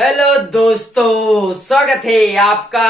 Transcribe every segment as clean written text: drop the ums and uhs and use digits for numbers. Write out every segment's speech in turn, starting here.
Hello दोस्तों, स्वागत है आपका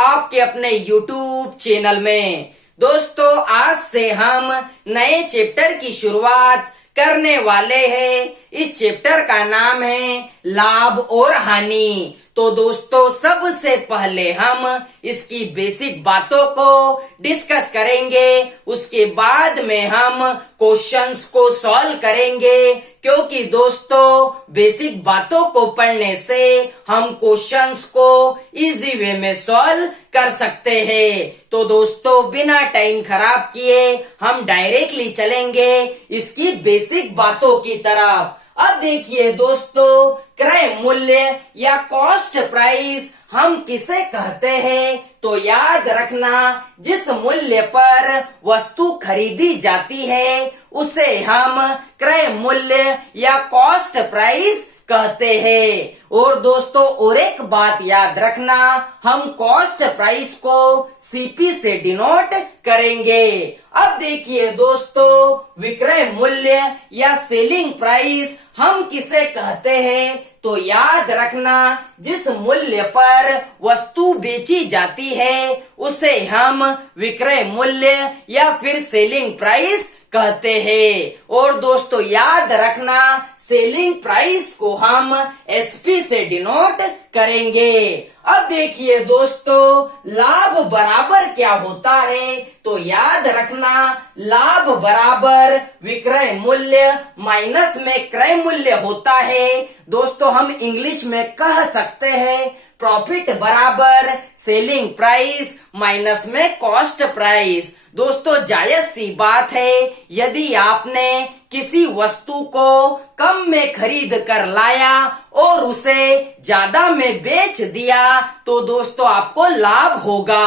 आपके अपने YouTube चैनल में। दोस्तों, आज से हम नए चैप्टर की शुरुआत करने वाले हैं। इस चैप्टर का नाम है लाभ और हानि। तो दोस्तों, सबसे पहले हम इसकी बेसिक बातों को डिस्कस करेंगे। उसके बाद में हम क्वेश्चंस को सॉल्व करेंगे, क्योंकि दोस्तों बेसिक बातों को पढ़ने से हम क्वेश्चंस को इजी वे में सॉल्व कर सकते हैं। तो दोस्तों, बिना टाइम खराब किए हम डायरेक्टली चलेंगे इसकी बेसिक बातों की तरफ। अब देखिए दोस्तों, क्रय मूल्य या कॉस्ट प्राइस हम किसे कहते हैं? तो याद रखना, जिस मूल्य पर वस्तु खरीदी जाती है उसे हम क्रय मूल्य या कॉस्ट प्राइस कहते हैं। और दोस्तों, और एक बात याद रखना, हम कॉस्ट प्राइस को सीपी से डिनोट करेंगे। अब देखिए दोस्तों, विक्रय मूल्य या सेलिंग प्राइस हम किसे कहते हैं? तो याद रखना, जिस मूल्य पर वस्तु बेची जाती है उसे हम विक्रय मूल्य या फिर सेलिंग प्राइस कहते हैं। और दोस्तों याद रखना, सेलिंग प्राइस को हम एसपी से डिनोट करेंगे। अब देखिए दोस्तों, लाभ बराबर क्या होता है? तो याद रखना, लाभ बराबर विक्रय मूल्य माइनस में क्रय मूल्य होता है। दोस्तों, हम इंग्लिश में कह सकते हैं प्रॉफिट बराबर सेलिंग प्राइस माइनस में कॉस्ट प्राइस। दोस्तों, जायज सी बात है, यदि आपने किसी वस्तु को कम में खरीद कर लाया और उसे ज्यादा में बेच दिया तो दोस्तों आपको लाभ होगा।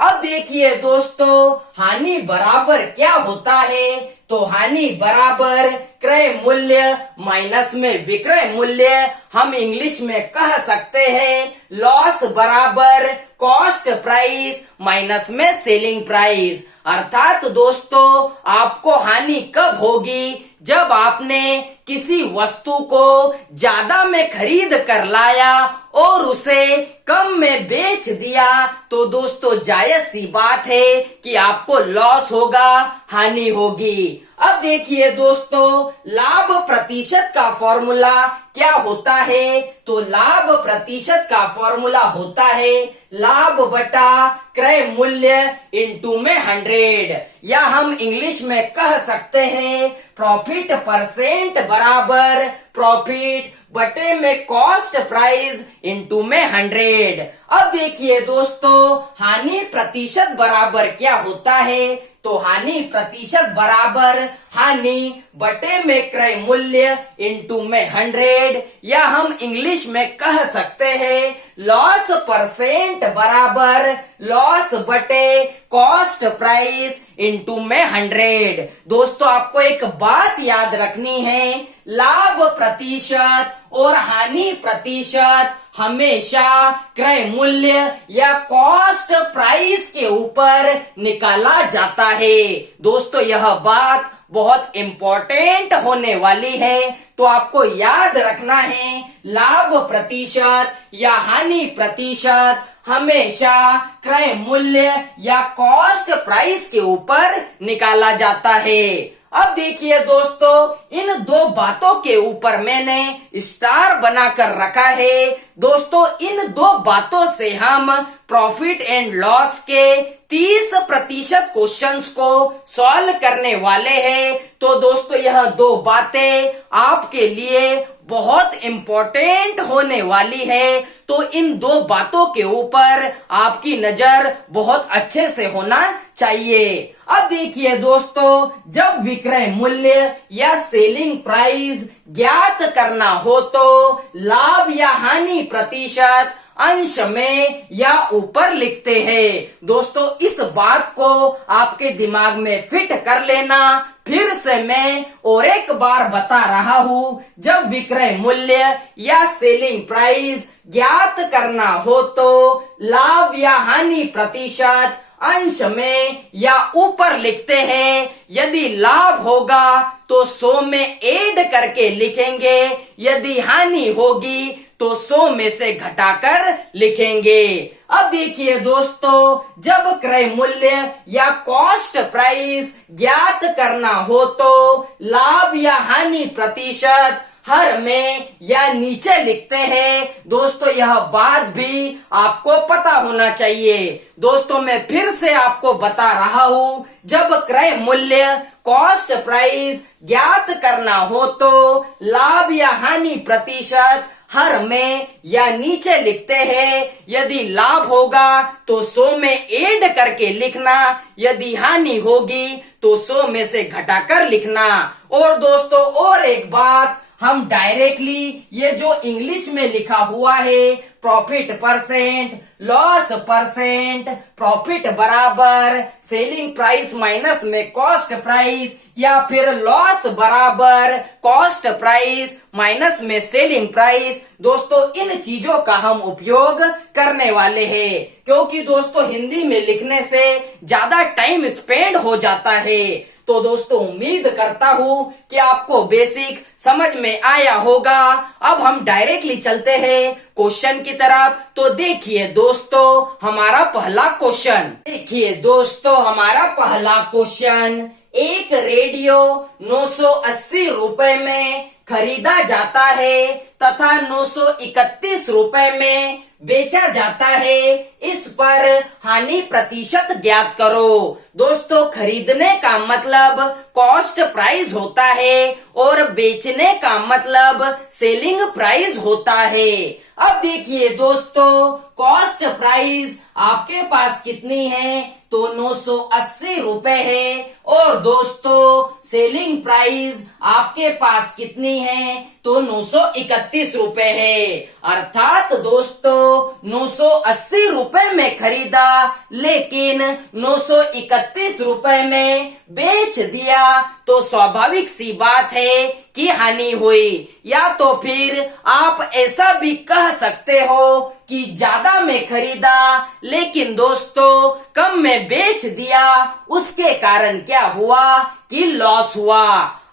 अब देखिए दोस्तों, हानि बराबर क्या होता है? तो हानि बराबर क्रय मूल्य माइनस में विक्रय मूल्य। हम इंग्लिश में कह सकते हैं लॉस बराबर कॉस्ट प्राइस माइनस में सेलिंग प्राइस। अर्थात दोस्तों, आपको हानि कब होगी? जब आपने किसी वस्तु को ज्यादा में खरीद कर लाया और उसे कम में बेच दिया तो दोस्तों जायज सी बात है कि आपको लॉस होगा, हानि होगी। अब देखिए दोस्तों, लाभ प्रतिशत का फॉर्मूला क्या होता है? तो लाभ प्रतिशत का फॉर्मूला होता है लाभ बटा क्रय मूल्य इंटू में 100, या हम इंग्लिश में कह सकते हैं प्रॉफिट परसेंट बराबर प्रॉफिट बटे में कॉस्ट प्राइस इंटू में 100। अब देखिए दोस्तों, हानि प्रतिशत बराबर क्या होता है? तो हानि प्रतिशत बराबर हानि बटे में क्रय मूल्य इंटू में 100, या हम इंग्लिश में कह सकते हैं लॉस परसेंट बराबर लॉस बटे कॉस्ट प्राइस इंटू में 100। दोस्तों, आपको एक बात याद रखनी है, लाभ प्रतिशत और हानि प्रतिशत हमेशा क्रय मूल्य या कॉस्ट प्राइस के ऊपर निकाला जाता है। दोस्तों, यह बात बहुत इम्पोर्टेंट होने वाली है, तो आपको याद रखना है लाभ प्रतिशत या हानि प्रतिशत हमेशा क्रय मूल्य या कॉस्ट प्राइस के ऊपर निकाला जाता है। अब देखिए दोस्तों, इन दो बातों के ऊपर मैंने स्टार बनाकर रखा है। दोस्तों, इन दो बातों से हम प्रॉफिट एंड लॉस के 30% क्वेश्चंस को सॉल्व करने वाले हैं। तो दोस्तों, यह दो बातें आपके लिए बहुत इम्पोर्टेंट होने वाली है, तो इन दो बातों के ऊपर आपकी नजर बहुत अच्छे से होना चाहिए। अब देखिए दोस्तों, जब विक्रय मूल्य या सेलिंग प्राइस ज्ञात करना हो तो लाभ या हानि प्रतिशत अंश में या ऊपर लिखते हैं। दोस्तों, इस बात को आपके दिमाग में फिट कर लेना। फिर से मैं और एक बार बता रहा हूँ, जब विक्रय मूल्य या सेलिंग प्राइस ज्ञात करना हो तो लाभ या हानि प्रतिशत अंश में या ऊपर लिखते हैं। यदि लाभ होगा तो 100 में ऐड करके लिखेंगे, यदि हानि होगी तो 100 में से घटाकर लिखेंगे। अब देखिए दोस्तों, जब क्रय मूल्य या कॉस्ट प्राइस ज्ञात करना हो तो लाभ या हानि प्रतिशत हर में या नीचे लिखते हैं। दोस्तों यह बात भी आपको पता होना चाहिए। दोस्तों मैं फिर से आपको बता रहा हूँ, जब क्रय मूल्य कॉस्ट प्राइस ज्ञात करना हो तो लाभ या हानि प्रतिशत हर में या नीचे लिखते हैं। यदि लाभ होगा तो 100 में ऐड करके लिखना, यदि हानि होगी तो 100 में से घटाकर लिखना। और दोस्तों और एक बात, हम डायरेक्टली ये जो इंग्लिश में लिखा हुआ है profit percent, loss percent, profit बराबर सेलिंग प्राइस माइनस में कॉस्ट प्राइस, या फिर लॉस बराबर कॉस्ट प्राइस माइनस में सेलिंग प्राइस, दोस्तों इन चीजों का हम उपयोग करने वाले हैं। क्योंकि दोस्तों हिंदी में लिखने से ज्यादा टाइम स्पेंड हो जाता है। तो दोस्तों उम्मीद करता हूँ कि आपको बेसिक समझ में आया होगा। अब हम डायरेक्टली चलते हैं क्वेश्चन की तरफ। तो देखिए दोस्तों हमारा पहला क्वेश्चन, देखिए दोस्तों हमारा पहला क्वेश्चन, एक रेडियो 980 रुपए में खरीदा जाता है तथा 931 रुपए में बेचा जाता है, इस पर हानि प्रतिशत ज्ञात करो। दोस्तों खरीदने का मतलब कॉस्ट प्राइस होता है और बेचने का मतलब सेलिंग प्राइस होता है। अब देखिए दोस्तों कॉस्ट प्राइस आपके पास कितनी है, तो 980 रुपए है। और दोस्तों सेलिंग प्राइस आपके पास कितनी है, तो 931 रुपए है। अर्थात दोस्तों 980 रुपए में खरीदा लेकिन 931 रुपए में बेच दिया, तो स्वाभाविक सी बात है कि हानि हुई। या तो फिर आप ऐसा भी कह सकते हो कि ज्यादा में खरीदा लेकिन दोस्तों कम में बेच दिया, उसके कारण क्या हुआ कि लॉस हुआ।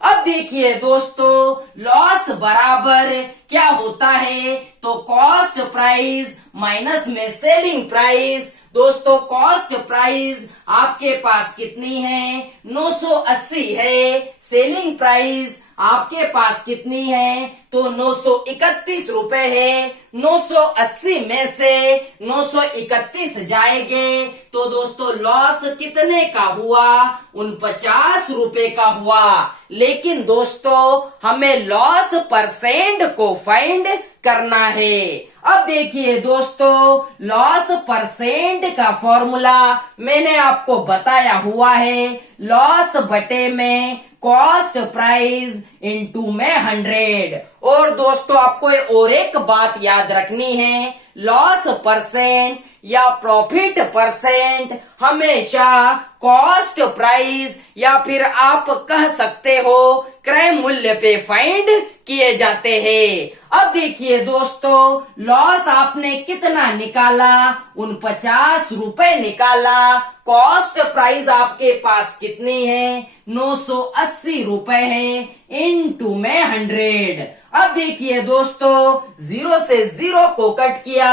अब देखिए दोस्तों लॉस बराबर क्या होता है, तो कॉस्ट प्राइस माइनस में सेलिंग प्राइस। दोस्तों कॉस्ट प्राइस आपके पास कितनी है, 980 है। सेलिंग प्राइस आपके पास कितनी है, तो 931 रुपए है। 980 में से 931 जाएंगे तो दोस्तों लॉस कितने का हुआ, 49 रुपए का हुआ। लेकिन दोस्तों हमें लॉस परसेंट को फाइंड करना है। अब देखिए दोस्तों लॉस परसेंट का फॉर्मूला मैंने आपको बताया हुआ है, लॉस बटे में कॉस्ट प्राइस इनटू में 100। और दोस्तों आपको और एक बात याद रखनी है, लॉस परसेंट या प्रॉफिट परसेंट हमेशा कॉस्ट प्राइस या फिर आप कह सकते हो क्रय मूल्य पे फाइंड किए जाते हैं। अब देखिए दोस्तों लॉस आपने कितना निकाला, 49 रुपए निकाला। कॉस्ट प्राइस आपके पास कितनी है, 980 रुपए है, इनटू में 100। अब देखिए दोस्तों 0 से 0 को कट किया,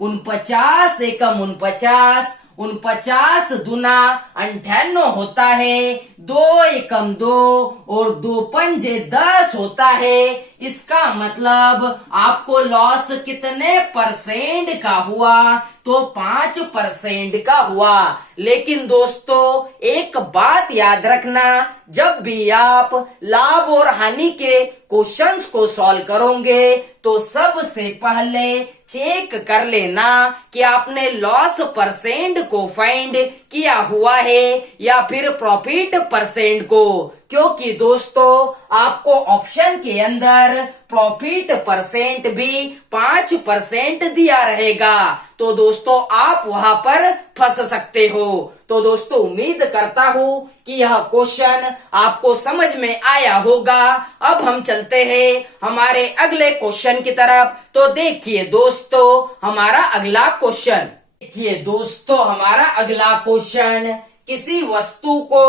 49 एकम 49, 49 दूना 98 होता है, 2 एकम 2 और 2 पंजे 10 होता है। इसका मतलब आपको लॉस कितने परसेंट का हुआ, तो 5% का हुआ। लेकिन दोस्तों एक बात याद रखना, जब भी आप लाभ और हानि के क्वेश्चंस को सॉल्व करोगे तो सबसे पहले चेक कर लेना कि आपने लॉस परसेंट को फाइंड किया हुआ है या फिर प्रॉफिट परसेंट को। क्योंकि दोस्तों आपको ऑप्शन के अंदर प्रॉफिट परसेंट भी 5% दिया रहेगा, तो दोस्तों आप वहां पर फंस सकते हो। तो दोस्तों उम्मीद करता हूँ कि यह क्वेश्चन आपको समझ में आया होगा। अब हम चलते हैं हमारे अगले क्वेश्चन की तरफ। तो देखिए दोस्तों हमारा अगला क्वेश्चन, देखिए दोस्तों हमारा अगला क्वेश्चन, किसी वस्तु को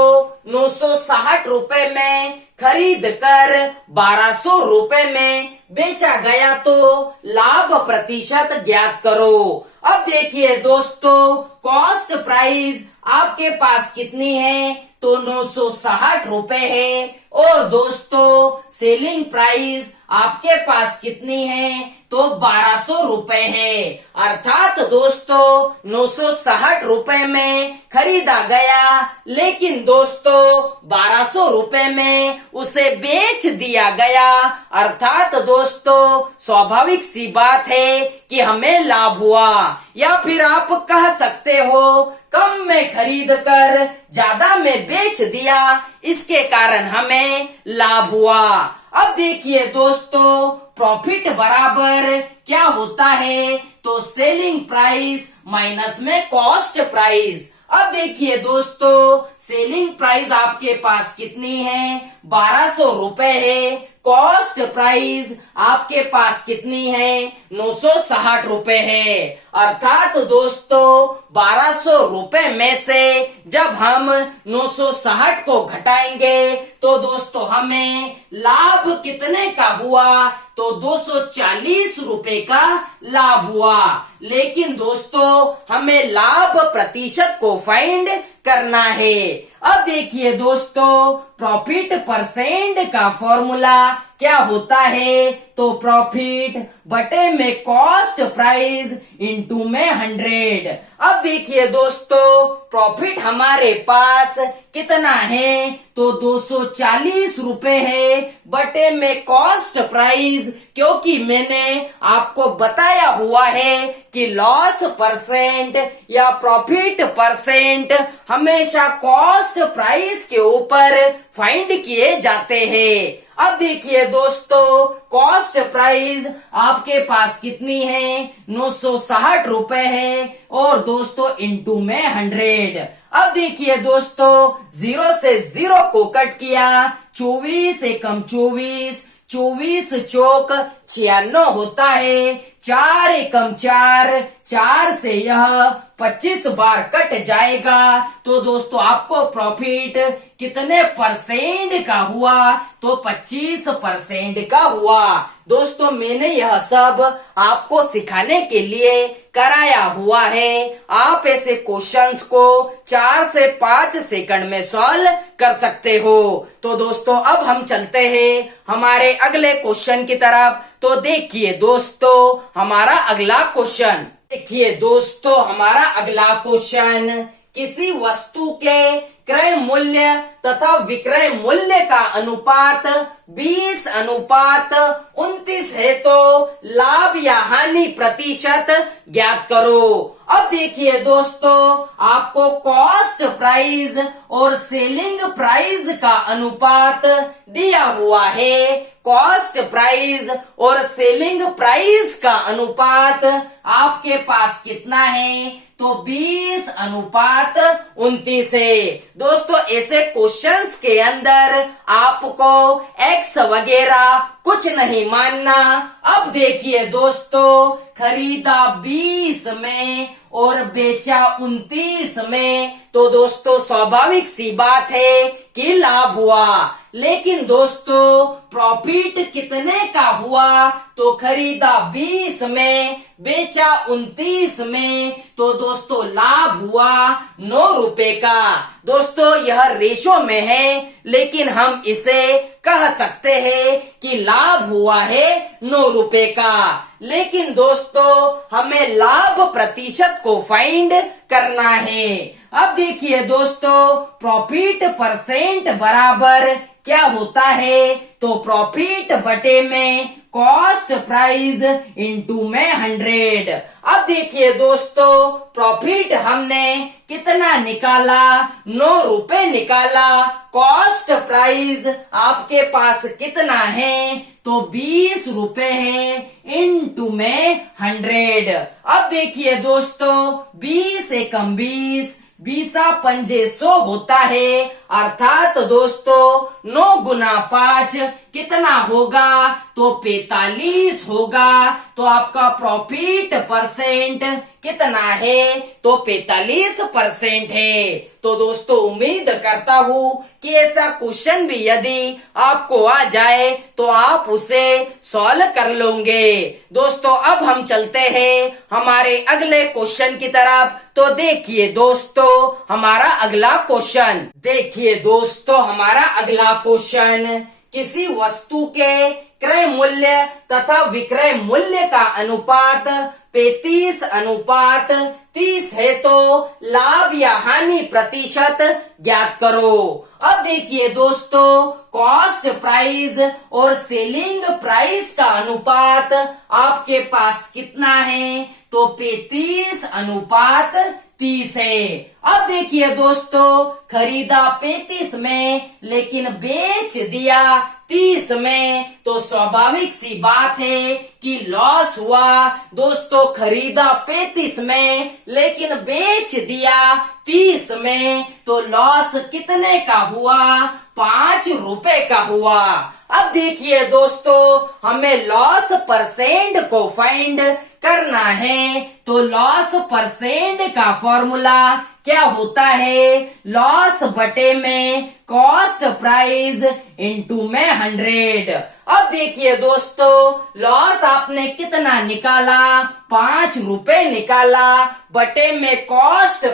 960 रुपए में खरीद कर 1200 रुपए में बेचा गया तो लाभ प्रतिशत ज्ञात करो। अब देखिए दोस्तों, कॉस्ट प्राइस आपके पास कितनी है तो 960 रुपए है, और दोस्तों सेलिंग प्राइस आपके पास कितनी है तो 1200 रुपए है। अर्थात दोस्तों 960 रुपए में खरीदा गया, लेकिन दोस्तों 1200 रुपए में उसे बेच दिया गया। अर्थात दोस्तों स्वाभाविक सी बात है कि हमें लाभ हुआ, या फिर आप कह सकते हो कम में खरीद कर ज्यादा में बेच दिया, इसके कारण हमें लाभ हुआ। अब देखिए दोस्तों, प्रॉफिट बराबर क्या होता है तो सेलिंग प्राइस माइनस में कॉस्ट प्राइस। अब देखिए दोस्तों, सेलिंग प्राइस आपके पास कितनी है 1200 रुपए है, कॉस्ट प्राइस आपके पास कितनी है 960 रुपए है। अर्थात दोस्तों 1200 रुपए में से जब हम 960 को घटाएंगे तो दोस्तों हमें लाभ कितने का हुआ तो 240 रुपए का लाभ हुआ। लेकिन दोस्तों हमें लाभ प्रतिशत को फाइंड करना है। अब देखिए दोस्तों, प्रॉफिट परसेंट का फॉर्मूला क्या होता है तो प्रॉफिट बटे में कॉस्ट प्राइस इंटू में 100। अब देखिए दोस्तों, प्रॉफिट हमारे पास कितना है तो 240 रुपए है, बटे में कॉस्ट प्राइस, क्योंकि मैंने आपको बताया हुआ है कि लॉस परसेंट या प्रॉफिट परसेंट हमेशा कॉस्ट प्राइस के ऊपर फाइंड किए जाते हैं। अब देखिए दोस्तों, कॉस्ट प्राइस आपके पास कितनी है 960 रुपए है, और दोस्तों इंटू में 100। अब देखिए दोस्तों, 0 से 0 को कट किया, 24 एकम 24, 24 चौक 96 होता है, 4 एकम 4, 4 से यह 25 बार कट जाएगा, तो दोस्तों आपको प्रॉफिट कितने परसेंट का हुआ तो 25% का हुआ। दोस्तों मैंने यह सब आपको सिखाने के लिए कराया हुआ है। आप ऐसे क्वेश्चंस को 4 से 5 सेकंड में सॉल्व कर सकते हो। तो दोस्तों अब हम चलते हैं हमारे अगले क्वेश्चन की तरफ। तो देखिए दोस्तों, हमारा अगला क्वेश्चन, देखिए दोस्तों हमारा अगला क्वेश्चन, किसी वस्तु के क्रय मूल्य तथा विक्रय मूल्य का अनुपात 20:29 है तो लाभ या हानि प्रतिशत ज्ञात करो। अब देखिए दोस्तों, आपको कॉस्ट प्राइस और सेलिंग प्राइस का अनुपात दिया हुआ है। कॉस्ट प्राइस और सेलिंग प्राइस का अनुपात आपके पास कितना है तो 20:29 है। दोस्तों ऐसे क्वेश्चंस के अंदर आपको एक्स वगैरह कुछ नहीं मानना। अब देखिए दोस्तों, खरीदा 20 में और बेचा 29 में, तो दोस्तों स्वाभाविक सी बात है कि लाभ हुआ। लेकिन दोस्तों प्रॉफिट कितने का हुआ तो खरीदा 20 में, बेचा 29 में, तो दोस्तों लाभ हुआ 9 रुपए का। दोस्तों यह रेशो में है, लेकिन हम इसे कह सकते हैं कि लाभ हुआ है 9 रुपए का। लेकिन दोस्तों हमें लाभ प्रतिशत को फाइंड करना है। अब देखिए दोस्तों, प्रॉफिट परसेंट बराबर क्या होता है तो प्रॉफिट बटे में कॉस्ट प्राइस इंटू में 100। अब देखिए दोस्तों, प्रॉफिट हमने कितना निकाला 9 रुपए निकाला, कॉस्ट प्राइस आपके पास कितना है तो 20 रुपए है, इंटू में 100। अब देखिए दोस्तों, 20 एकम 20, 20 पंजे 100 होता है। अर्थात दोस्तों 9 गुना 5 कितना होगा, तो 45 होगा। तो आपका प्रॉफिट परसेंट कितना है, तो 45% है। तो दोस्तों उम्मीद करता हूँ कि ऐसा क्वेश्चन भी यदि आपको आ जाए तो आप उसे सॉल्व कर लोगे। दोस्तों अब हम चलते हैं हमारे अगले क्वेश्चन की तरफ। तो देखिए दोस्तों हमारा अगला क्वेश्चन, देखिए दोस्तों हमारा अगला क्वेश्चन, किसी वस्तु के क्रय मूल्य तथा विक्रय मूल्य का अनुपात 35:30 है, तो लाभ या हानि प्रतिशत ज्ञात करो। अब देखिए दोस्तों कॉस्ट प्राइस और सेलिंग प्राइस का अनुपात आपके पास कितना है, तो 35:30 है। अब देखिए दोस्तों खरीदा 35 में लेकिन बेच दिया 30 में, तो स्वाभाविक सी बात है कि लॉस हुआ। दोस्तों खरीदा 35 में लेकिन बेच दिया 30 में, तो लॉस कितने का हुआ, 5 रुपए का हुआ। अब देखिए दोस्तों हमें लॉस परसेंट को फाइंड करना है। तो लॉस परसेंट का फॉर्मूला क्या होता है, लॉस बटे में कॉस्ट प्राइस इंटू में 100। अब देखिए दोस्तों लॉस आपने कितना निकाला, 5 रुपए निकाला, बटे में कॉस्ट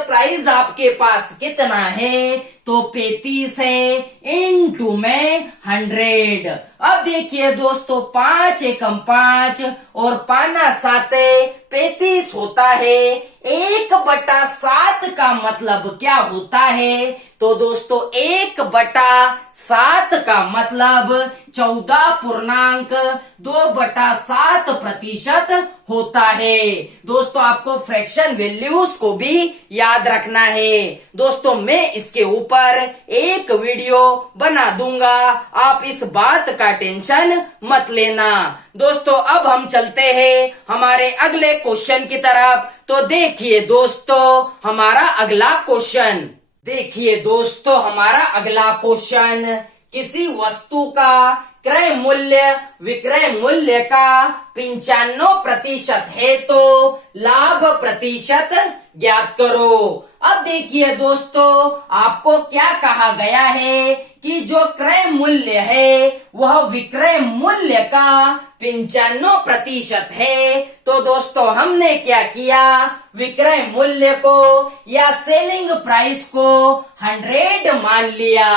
प्राइस आपके पास कितना है, तो 35 है, इंटू में 100। अब देखिए दोस्तों 5 एकम 5 और पाना 7 35 होता है। 1/7 का मतलब क्या होता है, तो दोस्तों 1/7 का मतलब 14.2/7% होता है। दोस्तों आपको फ्रैक्शन वैल्यूज को भी याद रखना है। दोस्तों मैं इसके ऊपर एक वीडियो बना दूंगा, आप इस बात का टेंशन मत लेना। दोस्तों अब हम चलते हैं हमारे अगले क्वेश्चन की तरफ। तो देखिए दोस्तों हमारा अगला क्वेश्चन, देखिए दोस्तों हमारा अगला क्वेश्चन, किसी वस्तु का क्रय मूल्य विक्रय मूल्य का 95% है, तो लाभ प्रतिशत ज्ञात करो। अब देखिए दोस्तों आपको क्या कहा गया है कि जो क्रय मूल्य है वह विक्रय मूल्य का 95% है। तो दोस्तों हमने क्या किया, विक्रय मूल्य को या सेलिंग प्राइस को 100 मान लिया।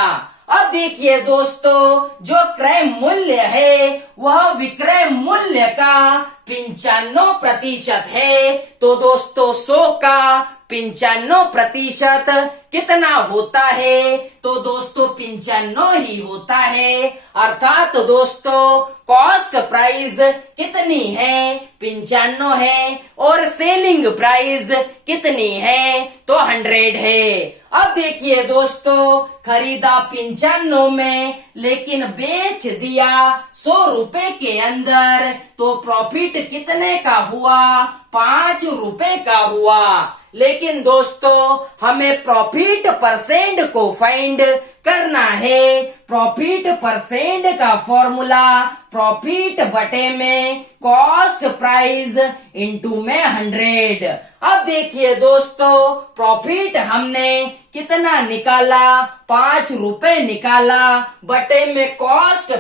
अब देखिए दोस्तों जो क्रय मूल्य है वह विक्रय मूल्य का 95% है। तो दोस्तों 100 का 95% कितना होता है, तो दोस्तों 95 ही होता है। अर्थात दोस्तों कॉस्ट प्राइस कितनी है, 95 है, और सेलिंग प्राइस कितनी है, तो 100 है। अब देखिए दोस्तों खरीदा 95 में लेकिन बेच दिया 100 रुपए के अंदर, तो प्रॉफिट कितने का हुआ, 5 रुपए का हुआ। लेकिन दोस्तों हमें प्रॉफिट परसेंट को फाइंड करना है। प्रॉफिट परसेंट का फॉर्मूला प्रॉफिट बटे में कॉस्ट प्राइस इंटू में 100। अब देखिए दोस्तों प्रॉफिट हमने कितना निकाला, 5 रुपए निकाला, बटे में कॉस्ट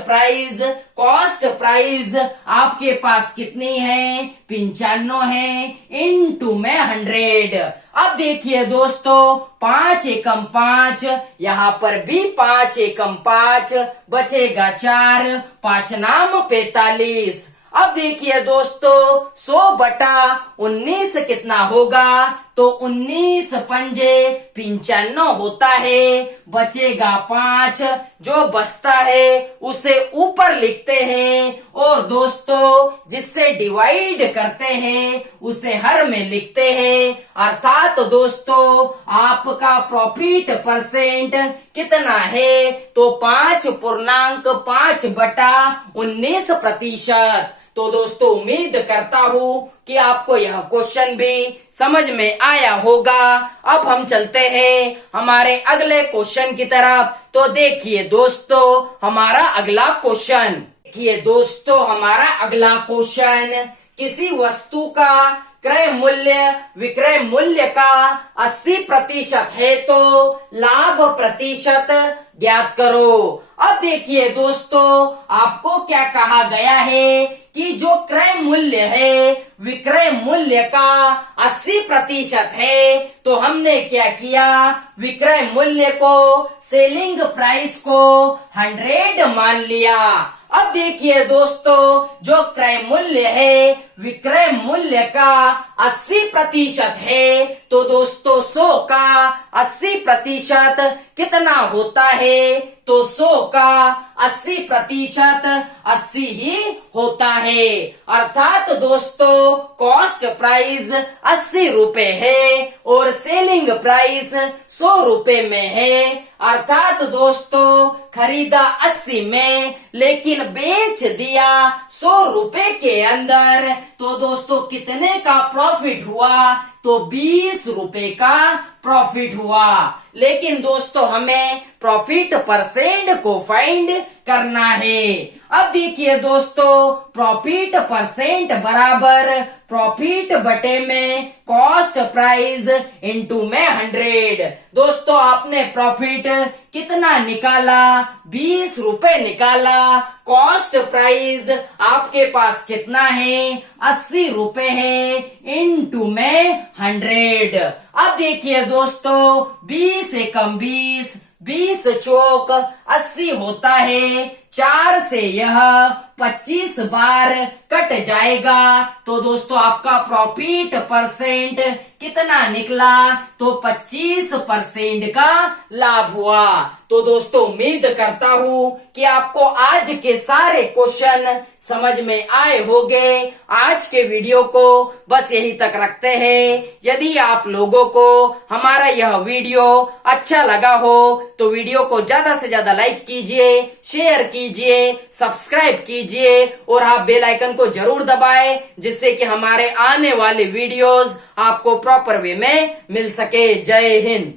प्राइस आपके पास कितनी है, 95 है, इंटू में 100। अब देखिए दोस्तों 5 एकम 5, यहाँ पर भी 5 एकम 5, बचेगा 4, 5 नाम 45। अब देखिए दोस्तों 100/19 कितना होगा, तो 19 पंजे 95 होता है, बचेगा 5। जो बचता है उसे ऊपर लिखते हैं, और दोस्तों जिससे डिवाइड करते हैं उसे हर में लिखते हैं। अर्थात दोस्तों आपका प्रॉफिट परसेंट कितना है, तो 5.5/19%। तो दोस्तों उम्मीद करता हूँ कि आपको यह क्वेश्चन भी समझ में आया होगा। अब हम चलते हैं हमारे अगले क्वेश्चन की तरफ। तो देखिए दोस्तों हमारा अगला क्वेश्चन, देखिए दोस्तों हमारा अगला क्वेश्चन, किसी वस्तु का क्रय मूल्य विक्रय मूल्य का 80% है तो लाभ प्रतिशत ज्ञात करो। अब देखिए दोस्तों आपको क्या कहा गया है कि जो क्रय मूल्य है विक्रय मूल्य का 80% है, तो हमने क्या किया, विक्रय मूल्य को सेलिंग प्राइस को 100 मान लिया। अब देखिए दोस्तों जो क्रय मूल्य है विक्रय मूल्य का 80% है, तो दोस्तों 100 का 80% कितना होता है, तो 100 का 80% 80 ही होता है। अर्थात दोस्तों कॉस्ट प्राइस 80 रुपए है और सेलिंग प्राइस 100 रुपए में है। अर्थात दोस्तों खरीदा 80 में लेकिन बेच दिया 100 रुपए के अंदर, तो दोस्तों कितने का प्रॉफिट हुआ, तो 20 रुपए का प्रॉफिट हुआ। लेकिन दोस्तों हमें प्रॉफिट परसेंट को फाइंड करना है। अब देखिए दोस्तों प्रॉफिट परसेंट बराबर प्रॉफिट बटे में कॉस्ट प्राइस इनटू में 100। दोस्तों आपने प्रॉफिट कितना निकाला, 20 रुपए निकाला। कॉस्ट प्राइस आपके पास कितना है, 80 रुपए है, इनटू में 100। अब देखिए दोस्तों 20 एकम 20, 20 चौक 80 होता है। 4 से यह 25 बार कट जाएगा, तो दोस्तों आपका प्रॉफिट परसेंट कितना निकला, तो 25% का लाभ हुआ। तो दोस्तों उम्मीद करता हूँ कि आपको आज के सारे क्वेश्चन समझ में आए होंगे। आज के वीडियो को बस यही तक रखते हैं। यदि आप लोगों को हमारा यह वीडियो अच्छा लगा हो तो वीडियो को ज्यादा से ज्यादा लाइक कीजिए, शेयर कीजिए, सब्सक्राइब कीजिए और आप बेल आइकन को जरूर दबाएं, जिससे कि हमारे आने वाले वीडियोस आपको प्रॉपर वे में मिल सके। जय हिंद।